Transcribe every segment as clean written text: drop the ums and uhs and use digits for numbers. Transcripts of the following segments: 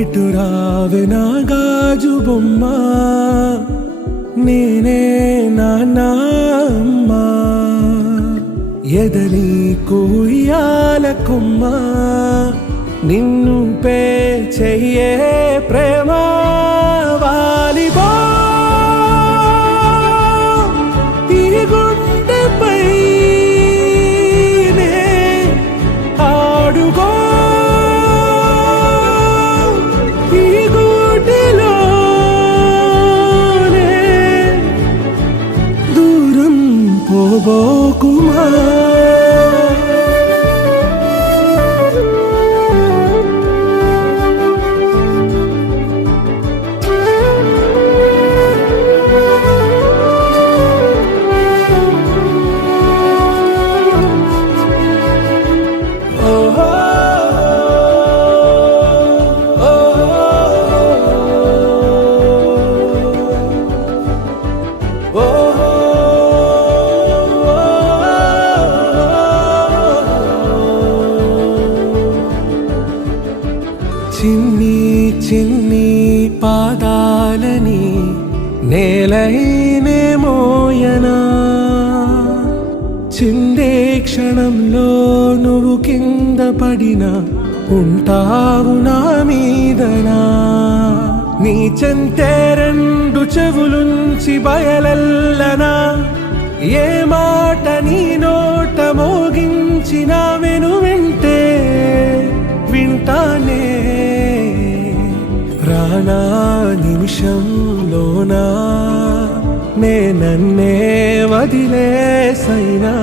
ఇటు రావే నా గాజు బొమ్మ, నేనే నాన్న అమ్మా. ఎదలి కుయ్యాల కొమ్మ, నిన్ను పే చెయ్యే ప్రేమ వాలిబా. ఈ గుండెపై నే ఆడుగో, ఈ గూటిలోనే దూరం పోబోకుమా. చిన్ని చిన్ని పాదాలని నేలైనే మోయనా, చిందే క్షణంలో నువ్వు కింద పడినా ఉంటావు నా మీదనా. నీ చెంతే రెండు చెవులుంచి బయలెల్లనా, ఏ మాట నీ నోట మోగించిన వెను వింటే వింటానే. రానా నిమిషంలోనా నే నన్నే వదిలేసైనా.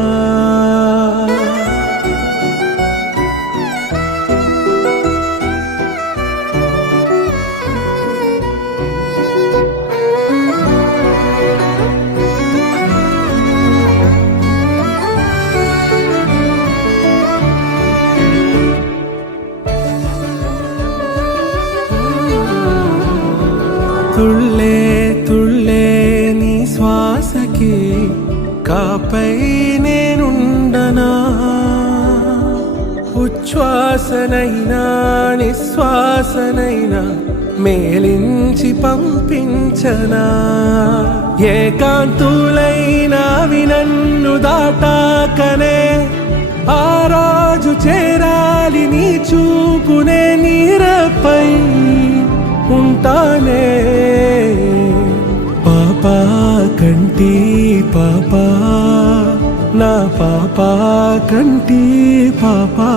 తుళ్ళే తుళ్ళే నీ శ్వాసకి కాపై నేనుండనా, ఉచ్ఛ్వాసనైనా నిశ్వాసనైనా మేలించి పంపించనా. ఏకాంతులైనవి నన్ను దాటాకనే ఆ రాజు చేరాలి నీ చూపునే నీరపై ఉంటానే. పాపా కంటి పాపా, నా పాపా కంటి పాపా.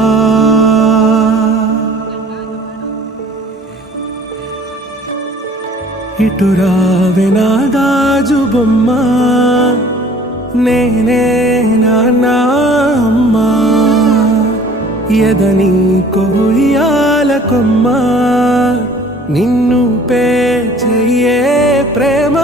ఇటు రావే నా గాజు బొమ్మ, నేనే నాన్న అమ్మా. ఎదని కొయ్యాల కొమ్మ, నిన్ను పే చెయ్యే ప్రేమ